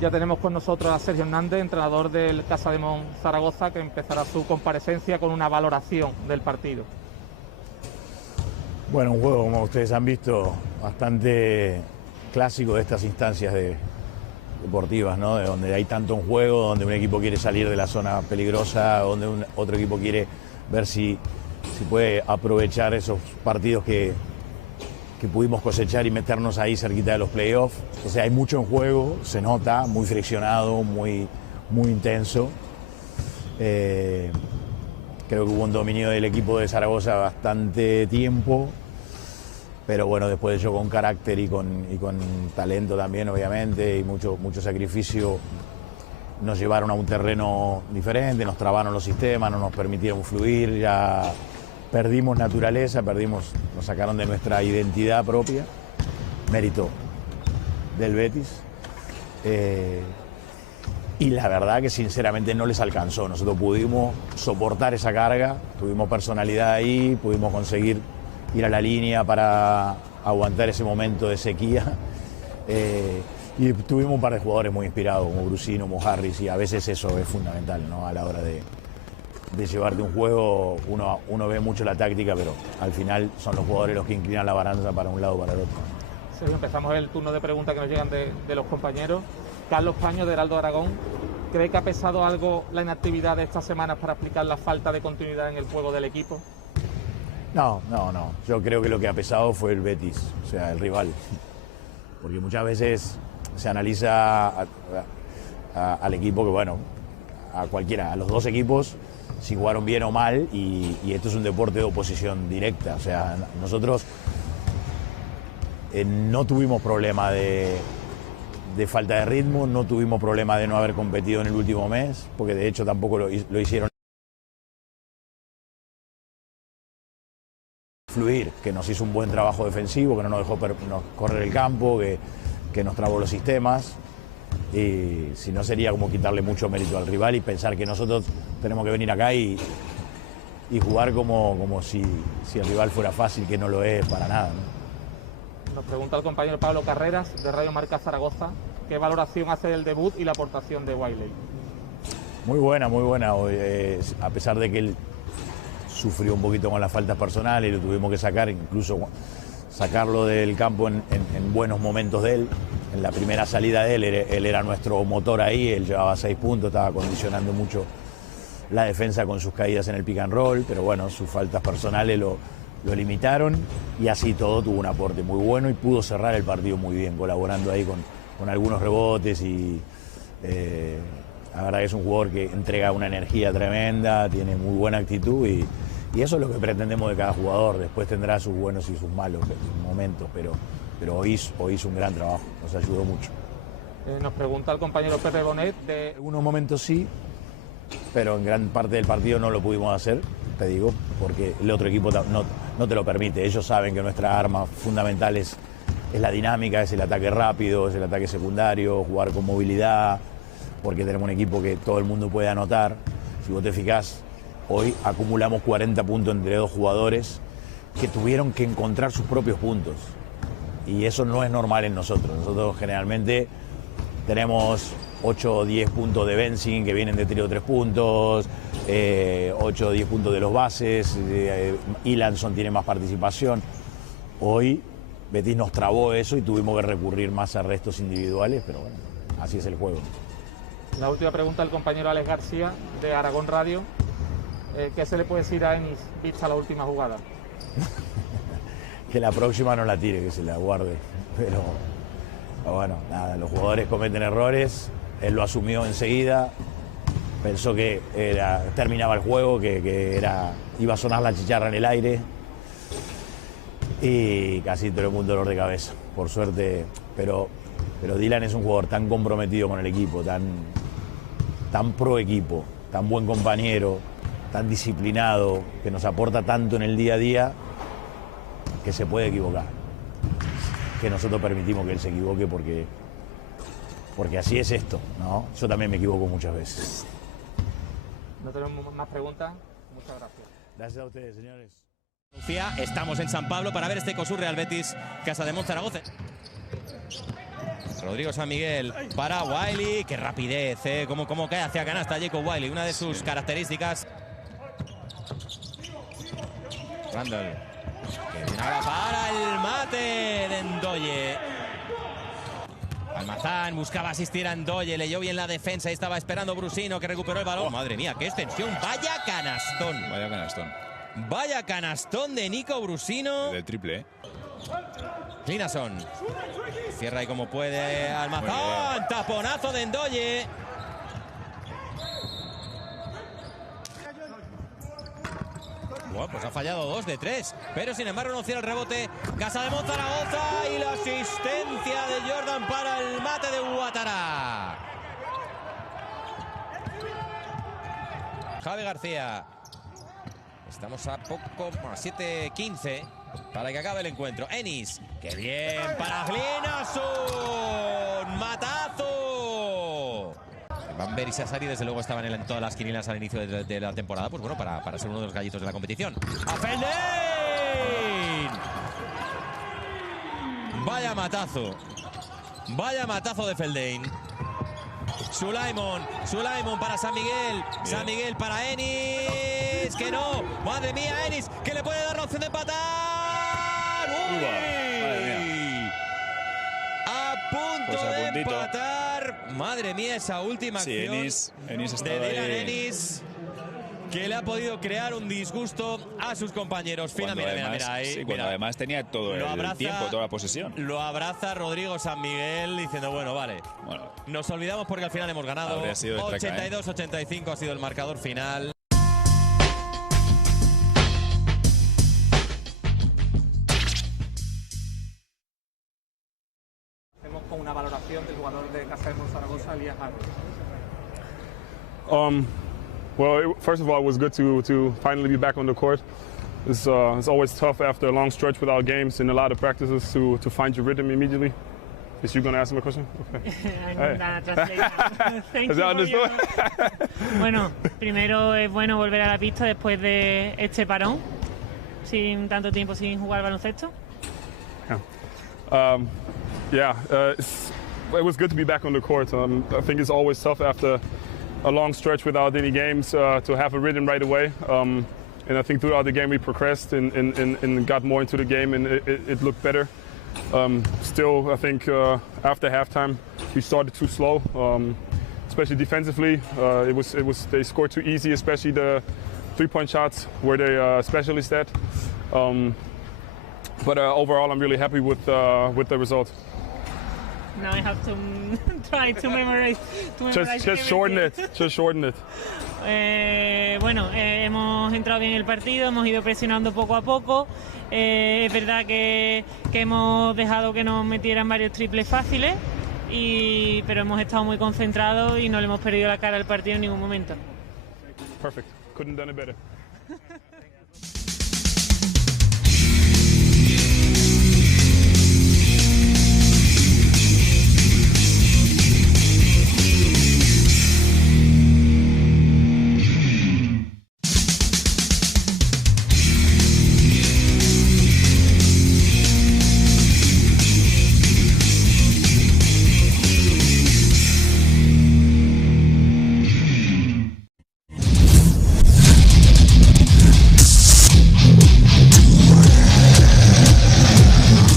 Ya tenemos con nosotros a Sergio Hernández, entrenador del Casademont Zaragoza, que empezará su comparecencia con una valoración del partido. Bueno, un juego, como ustedes han visto, bastante clásico de estas instancias deportivas, ¿no? De donde hay tanto en juego, donde un equipo quiere salir de la zona peligrosa, donde otro equipo quiere ver si puede aprovechar esos partidos que pudimos cosechar y meternos ahí cerquita de los playoffs. O sea, hay mucho en juego, se nota, muy friccionado, muy intenso. Creo que hubo un dominio del equipo de Zaragoza bastante tiempo, pero bueno, después de ello con carácter y con talento también, obviamente, y mucho sacrificio, nos llevaron a un terreno diferente, nos trabaron los sistemas, no nos permitieron fluir, ya perdimos naturaleza, nos sacaron de nuestra identidad propia, mérito del Betis. Y la verdad que sinceramente no les alcanzó. Nosotros pudimos soportar esa carga, tuvimos personalidad ahí, pudimos conseguir ir a la línea para aguantar ese momento de sequía. Y tuvimos un par de jugadores muy inspirados, como Brusino, como Harris, y a veces eso es fundamental, ¿no? A la hora de llevarte un juego, uno ve mucho la táctica, pero al final son los jugadores los que inclinan la balanza para un lado o para el otro. Sergio, empezamos el turno de preguntas que nos llegan de los compañeros. Carlos Paño, de Heraldo Aragón, ¿cree que ha pesado algo la inactividad de estas semanas para explicar la falta de continuidad en el juego del equipo? No. Yo creo que lo que ha pesado fue el Betis, o sea, el rival. Porque muchas veces se analiza al equipo que, bueno, a cualquiera, a los dos equipos, si jugaron bien o mal, y esto es un deporte de oposición directa. O sea, nosotros no tuvimos problema de falta de ritmo, no tuvimos problema de no haber competido en el último mes, porque de hecho tampoco lo hicieron. Fluir, que nos hizo un buen trabajo defensivo, que no nos dejó correr el campo, que nos trabó los sistemas. Y si no, sería como quitarle mucho mérito al rival y pensar que nosotros tenemos que venir acá y jugar como si el rival fuera fácil, que no lo es para nada, ¿no? Nos pregunta el compañero Pablo Carreras, de Radio Marca Zaragoza, ¿qué valoración hace del debut y la aportación de Wiley? Muy buena. A pesar de que él sufrió un poquito con las faltas personales y lo tuvimos que sacar, incluso sacarlo del campo en buenos momentos de él. En la primera salida de él era nuestro motor ahí, él llevaba 6 puntos, estaba condicionando mucho la defensa con sus caídas en el pick and roll, pero bueno, sus faltas personales lo limitaron, y así todo tuvo un aporte muy bueno y pudo cerrar el partido muy bien, colaborando ahí con algunos rebotes, y la verdad que es un jugador que entrega una energía tremenda, tiene muy buena actitud, y eso es lo que pretendemos de cada jugador. Después tendrá sus buenos y sus malos momentos, pero hoy hizo un gran trabajo, nos ayudó mucho. Nos pregunta el compañero Pepe Bonet En algunos momentos sí, pero en gran parte del partido no lo pudimos hacer, te digo, porque el otro equipo no te lo permite. Ellos saben que nuestra arma fundamental es la dinámica, es el ataque rápido, es el ataque secundario, jugar con movilidad, porque tenemos un equipo que todo el mundo puede anotar. Si vos te fijás, hoy acumulamos 40 puntos entre dos jugadores que tuvieron que encontrar sus propios puntos. Y eso no es normal en nosotros. Nosotros generalmente tenemos 8 o 10 puntos de Benzing que vienen de tiro de 3 puntos, 8 o 10 puntos de los bases, Ilanson tiene más participación. Hoy Betis nos trabó eso y tuvimos que recurrir más a restos individuales, pero bueno, así es el juego. La última pregunta del compañero Alex García, de Aragón Radio. ¿Qué se le puede decir a Enis vista la última jugada? Que la próxima no la tire, que se la guarde. Pero bueno, nada, los jugadores cometen errores, él lo asumió enseguida, pensó que terminaba el juego, que iba a sonar la chicharra en el aire, y casi todo el mundo dolor de cabeza, por suerte. Pero Dylan es un jugador tan comprometido con el equipo, tan pro equipo, tan buen compañero, tan disciplinado, que nos aporta tanto en el día a día, que se puede equivocar. Que nosotros permitimos que él se equivoque porque así es esto, ¿no? Yo también me equivoco muchas veces. No tenemos más preguntas. Muchas gracias. Gracias a ustedes, señores. Estamos en San Pablo para ver este COSUR Real Betis Casademont Zaragoza. Rodrigo San Miguel para Wiley. Qué rapidez, cómo cae hacia canasta Jacob Wiley, una de sus características. Randall, que viene ahora para el mate de Ndoye. Almazán buscaba asistir a Ndoye, leyó bien la defensa y estaba esperando Brusino, que recuperó el balón. Madre mía, qué extensión. Vaya canastón. Vaya canastón. Vaya canastón de Nico Brusino. Del triple, Clinason. Cierra ahí como puede Almazán. Taponazo de Ndoye. Bueno, pues ha fallado 2 de 3, pero sin embargo no cierra el rebote. Casa de Zaragoza y la asistencia de Jordan para el mate de Ouattara. Javi García. Estamos a poco más, 7:15 para que acabe el encuentro. Enis, qué bien para Clinason. Matazo. Bamber y Sassari desde luego estaban en todas las quinielas al inicio de la temporada, pues bueno, para ser uno de los gallitos de la competición. ¡A Feldein! Vaya matazo. Vaya matazo de Feldein. Sulaimon para San Miguel. Bien. San Miguel para Enis. Que no. Madre mía, Enis, que le puede dar la opción de empatar. ¡Uy! A punto pues de empatar. Madre mía, esa última acción Enis de Dylan Enis, que le ha podido crear un disgusto a sus compañeros. Mira ahí. Sí, cuando además tenía todo el tiempo, toda la posesión. Lo abraza Rodrigo San Miguel diciendo, bueno, vale. Bueno, nos olvidamos porque al final hemos ganado. 82-85 ha sido el marcador final. Con una valoración del jugador de Casa de Zaragoza, Elías Harris. Well, first of all, it was good to finally be back on the court. It's always tough after a long stretch without games and a lot of practices to find your rhythm immediately. Is you going to ask him a question? Okay. I'm gonna translate. Thank you. Bueno, primero es bueno volver a la pista después de este parón, sin tanto tiempo sin jugar baloncesto. It was good to be back on the court. I think it's always tough after a long stretch without any games to have a rhythm right away. And I think throughout the game we progressed and got more into the game, and it looked better. Still, I think after halftime we started too slow, especially defensively. They scored too easy, especially the three-point shots where they specialists at. But overall, I'm really happy with the result. Now I have to try to memorize. Just shorten it. Just shorten it. Hemos entrado bien en el partido, hemos ido presionando poco a poco. Es verdad que hemos dejado que nos metieran varios triples fáciles, pero hemos estado muy concentrados y no le hemos perdido la cara al partido en ningún momento. Perfect. Couldn't have done it better.